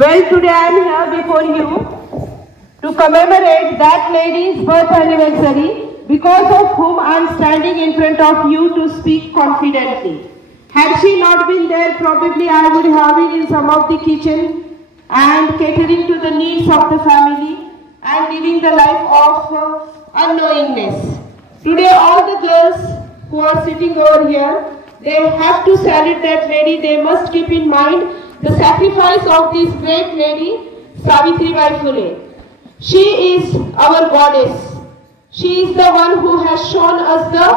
Well, today I am here before you to commemorate that lady's birth anniversary, because of whom I am standing in front of you to speak confidently. Had she not been there, probably I would have been in some of the kitchen and catering to the needs of the family and living the life of unknowingness. Today all the girls who are sitting over here, they have to salute that lady. They must keep in mind the sacrifice of this great lady, Savitribai Phule. She is our goddess. She is the one who has shown us the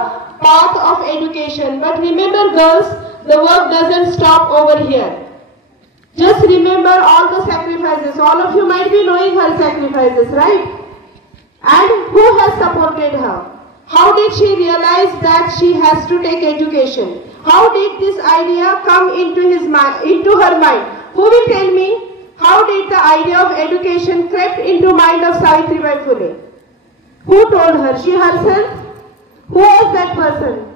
path of education. But remember girls, the work doesn't stop over here. Just remember all the sacrifices. All of you might be knowing her sacrifices, right? And who has supported her? How did she realize that she has to take education? How did this idea come into her mind? Who will tell me how did the idea of education crept into mind of Savitribai Phule? Who told her? She herself? Who was that person?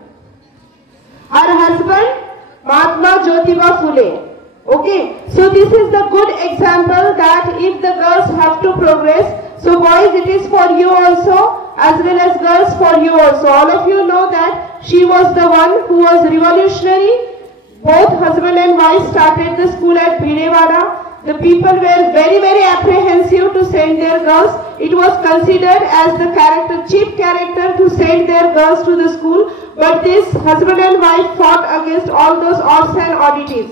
Her husband, Mahatma Jyotiba Phule. Okay, so this is the good example that if the girls have to progress, so boys, it is for you also, as well as girls for you also. All of you know that she was the one who was revolutionary. Both husband and wife started the school at Bhidewada. The people were very, very apprehensive to send their girls. It was considered as the cheap character to send their girls to the school. But this husband and wife fought against all those odds and oddities.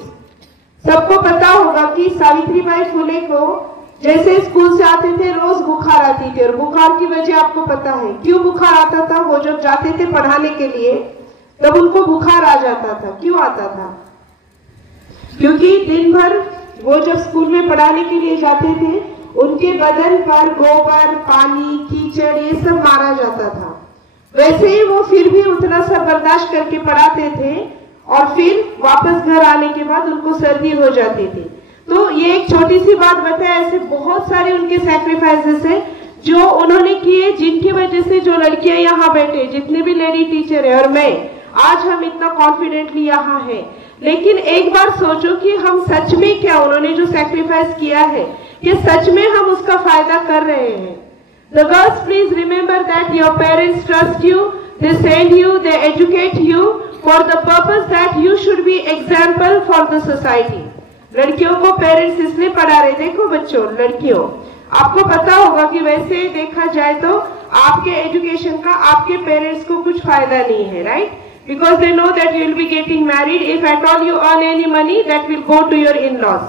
सबको पता होगा कि सावित्रीबाई फुले को जैसे school से आते थे रोज बुखार आती थी, और बुखार की वजह आपको पता है क्यों बुखार आता था। वो जब जाते थे पढ़ाने के लिए तब उनको बुखार आ जाता था। क्यों आता था? क्योंकि दिन भर वो जब स्कूल में पढ़ाने के लिए जाते थे उनके बदन पर गोबर, पानी, कीचड़ ये सब मारा जाता था। वैसे ही वो फिर भी उतना सब बर्दाश्त करके पढ़ाते थे और फिर वापस घर आने के बाद उनको सर्दी हो जाती थी। तो ये एक छोटी सी बात बताया, ऐसे बहुत सारे उनके सैक्रिफाइसेस हैं जो उन्होंने किए, जिनकी वजह से जो लड़कियां यहाँ बैठे, जितने भी लेडी टीचर है और मैं, आज हम इतना कॉन्फिडेंटली यहाँ हैं। लेकिन एक बार सोचो कि हम सच में क्या उन्होंने जो सैक्रिफाइस किया है कि सच में हम उसका फायदा कर रहे हैं। The girls, please remember that your parents trust you, they send you, they educate you for the purpose that you should be example for the society. लड़कियों को पेरेंट्स इसलिए पढ़ा रहे। देखो बच्चों, लड़कियों, आपको पता होगा कि वैसे देखा जाए तो आपके एजुकेशन का आपके पेरेंट्स को कुछ फायदा नहीं है, right? Because they know that you will be getting married. If at all you earn any money, that will go to your in-laws.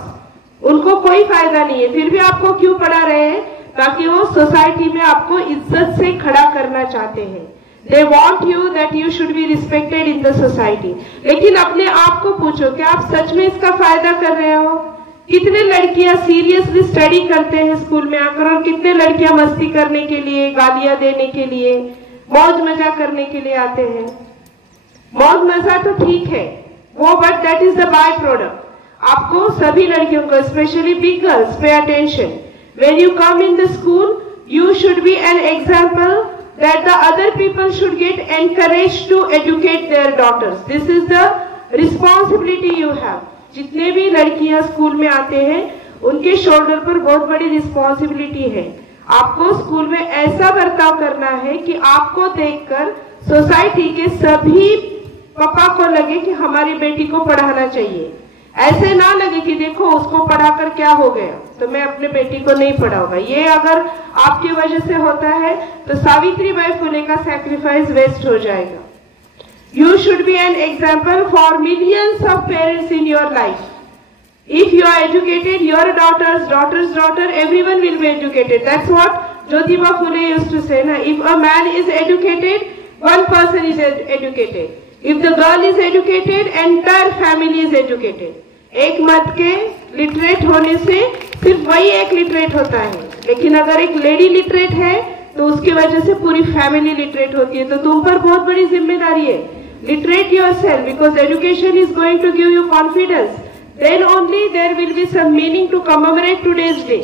उनको कोई फायदा नहीं है, फिर भी आपको क्यों पढ़ा रहे हैं? ताकि वो सोसाइटी में आपको इज्जत से खड़ा करना चाहते हैं। They want you that you should be respected in the society. लेकिन अपने आप को पूछो, क्या आप सच में इसका फायदा कर रहे हो? कितने लड़कियां सीरियसली स्टडी करते हैं स्कूल में आकर, और कितने लड़कियां मस्ती करने के लिए, गालियां देने के लिए, मौज मजा करने के लिए आते हैं। मौज मजा तो ठीक है वो, but that is the by product. आपको सभी लड़कियों को, specially big girls, pay attention. When you come in the school, you should be an example that the other people should get encouraged to educate their daughters. This is the responsibility you have. जितने भी लड़कियां school में आते हैं उनके shoulder पर बहुत बड़ी रिस्पॉन्सिबिलिटी है। आपको स्कूल में ऐसा बर्ताव करना है कि आपको देखकर सोसाइटी के सभी पापा को लगे कि हमारी बेटी को पढ़ाना चाहिए। ऐसे ना लगे कि देखो उसको पढ़ाकर क्या हो गया तो मैं अपने बेटी को नहीं पढ़ाऊंगा। ये अगर आपकी वजह से होता है तो सावित्रीबाई फुले का सैक्रिफाइस वेस्ट हो जाएगा। You should be an example for millions of parents in your life. If you are educated, your daughter's daughter, everyone will be educated. That's what Jyotiba Phule used to say. Na? If a man is educated, one person is educated. If the girl is educated, entire family is educated. एक मर्द के literate होने से सिर्फ वही एक literate होता है, लेकिन अगर एक लेडी लिटरेट है तो उसकी वजह से पूरी फैमिली लिटरेट होती है। तो तुम पर बहुत बड़ी जिम्मेदारी है। Literate yourself, because education is going to give you confidence, then only there will be some meaning to commemorate today's day.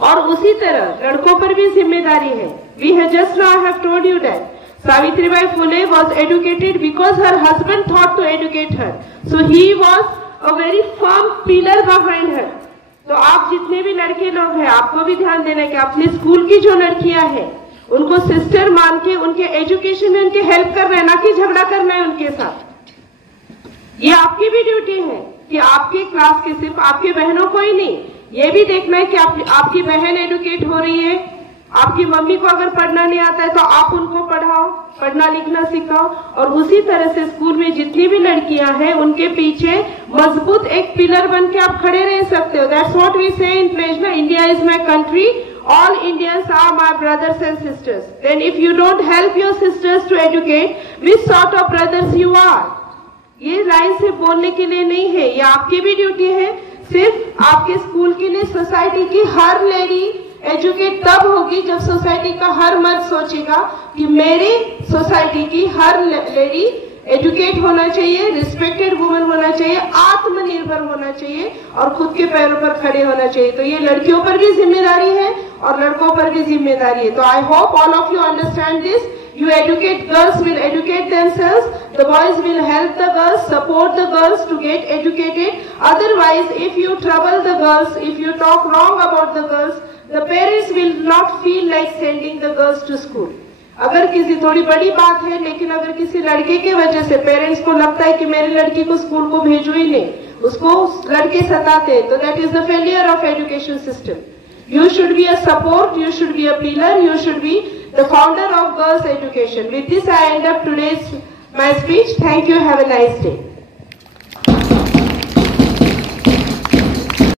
और उसी तरह लड़कों पर भी जिम्मेदारी है। We have just now have told you that Savitribai Phule was educated because her husband thought to educate her. So he was a very firm pillar behind her. तो आप जितने भी लड़के लोग हैं, आपको भी ध्यान देना है कि अपने स्कूल की जो लड़कियां हैं उनको सिस्टर मान के उनके एजुकेशन में उनके हेल्प करना है, ना कि झगड़ा करना है उनके साथ। ये आपकी भी ड्यूटी है कि आपके क्लास के सिर्फ आपकी बहनों को ही नहीं, ये भी देखना है कि आपकी बहन एडुकेट हो रही है। आपकी मम्मी को अगर पढ़ना नहीं आता है तो आप उनको पढ़ाओ, पढ़ना लिखना सिखाओ। और उसी तरह से स्कूल में जितनी भी लड़कियां हैं उनके पीछे मजबूत एक पिलर बन के आप खड़े रह सकते हो। दैट्स व्हाट वी से इन प्लेज ना, India is my country, all Indians are my brothers and sisters. Then if you don't help your sisters to educate, which sort of brothers you are? ये लाइन से बोलने के लिए नहीं है, ये आपकी भी ड्यूटी है। सिर्फ आपके स्कूल की नहीं, सोसाइटी की हर लेडी एजुकेट तब होगी जब सोसाइटी का हर मर्द सोचेगा कि मेरी सोसाइटी की हर लेडी एजुकेट होना चाहिए, रिस्पेक्टेड वुमन होना चाहिए, आत्मनिर्भर होना चाहिए और खुद के पैरों पर खड़े होना चाहिए। तो ये लड़कियों पर भी जिम्मेदारी है और लड़कों पर भी जिम्मेदारी है। तो I hope all of you understand this. You educate girls will educate themselves. The boys will help the girls, support the girls to get educated. Otherwise, if you trouble the girls, if you talk wrong about the girls, the parents will not feel like sending the girls to school. अगर किसी थोड़ी बड़ी बात है, लेकिन अगर किसी लड़के की वजह से पेरेंट्स को लगता है कि मेरी लड़की को स्कूल को भेजो ही नहीं, उसको लड़के सताते हैं, तो that is the failure of education system. You should be a support, you should be a pillar, you should be the founder of girls' education. With this, I end up today's my speech. Thank you. Have a nice day.